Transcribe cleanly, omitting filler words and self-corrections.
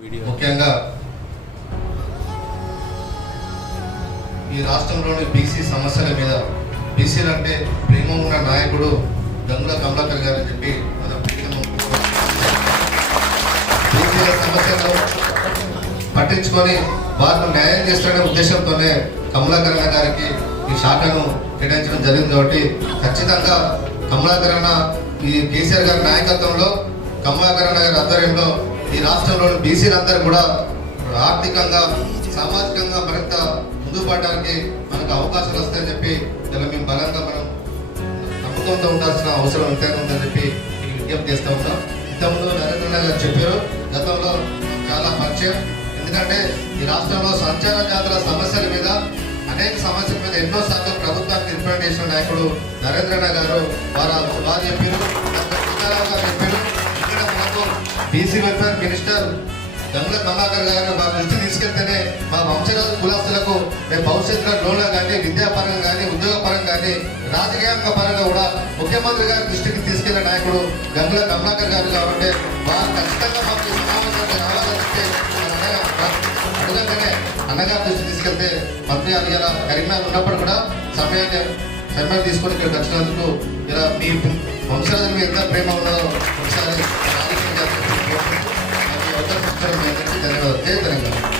ముఖ్యంగా ఈ రాష్ట్రంలోని బీసీ సమస్యల మీద బీసీలు అంటే ప్రేమ ఉన్న నాయకుడు గంగుల కమలాకర్ గారు చెప్పి మన బీసీల సమస్యలను పట్టించుకొని వారిని న్యాయం చేస్తున్న ఉద్దేశంతోనే కమలాకర్ గారికి ఈ శాఖను కేటాయించడం జరిగింది. కాబట్టి ఖచ్చితంగా కమలాకర్ ఈ కేసీఆర్ గారి నాయకత్వంలో కమలాకర్ గారి ఆధ్వర్యంలో ఈ రాష్ట్రంలోని బీసీలందరూ కూడా ఆర్థికంగా సామాజికంగా మరింత ముందుకు పడడానికి మనకు అవకాశాలు వస్తాయని చెప్పి ఇలా మేము బలంగా మనం నమ్మకంతో ఉండాల్సిన అవసరం ఎంతైనా ఉందని చెప్పి విజ్ఞప్తి చేస్తూ ఉంటాం. ఇంతకుముందు నరేంద్ర గారు చెప్పారు, గతంలో చాలా పరిచయం. ఎందుకంటే ఈ రాష్ట్రంలో సంచార జాతుల సమస్యల మీద అనేక సమస్యల మీద ఎన్నోసార్లు ప్రభుత్వానికి రిప్రజెంట్ చేసిన నాయకుడు నరేంద్ర గారు వారు చెప్పారు, చెప్పారు. ఇక్కడ మనకు BC welfare minister Gangula Kamalakar గారు మా దృష్టి తీసుకెళ్తేనే మా వంశరాజు కులస్తులకు రేపు భవిష్యత్తులో లోన్లో కానీ విద్యాపరంగా కానీ ఉద్యోగపరంగా కానీ రాజకీయ పరంగా కూడా ముఖ్యమంత్రి గారి దృష్టికి తీసుకెళ్లే నాయకుడు గంగుల కమలాకర్ గారు. కాబట్టి వారు ఖచ్చితంగా మాకు సమావేశానికి రావాలని చెప్పి అడగగానే అన్నగారి దృష్టి తీసుకెళ్తే మంత్రి అడిగాల కరీంనగర్ ఉన్నప్పుడు కూడా సమయాన్ని తీసుకొని ఇక్కడికి వచ్చినందుకు ఇలా మీ వంశరాజు మీద ఎంత ప్రేమ ఉన్నదో ఒకసారి ధన్యవాదాలు. జై తెలంగాణ.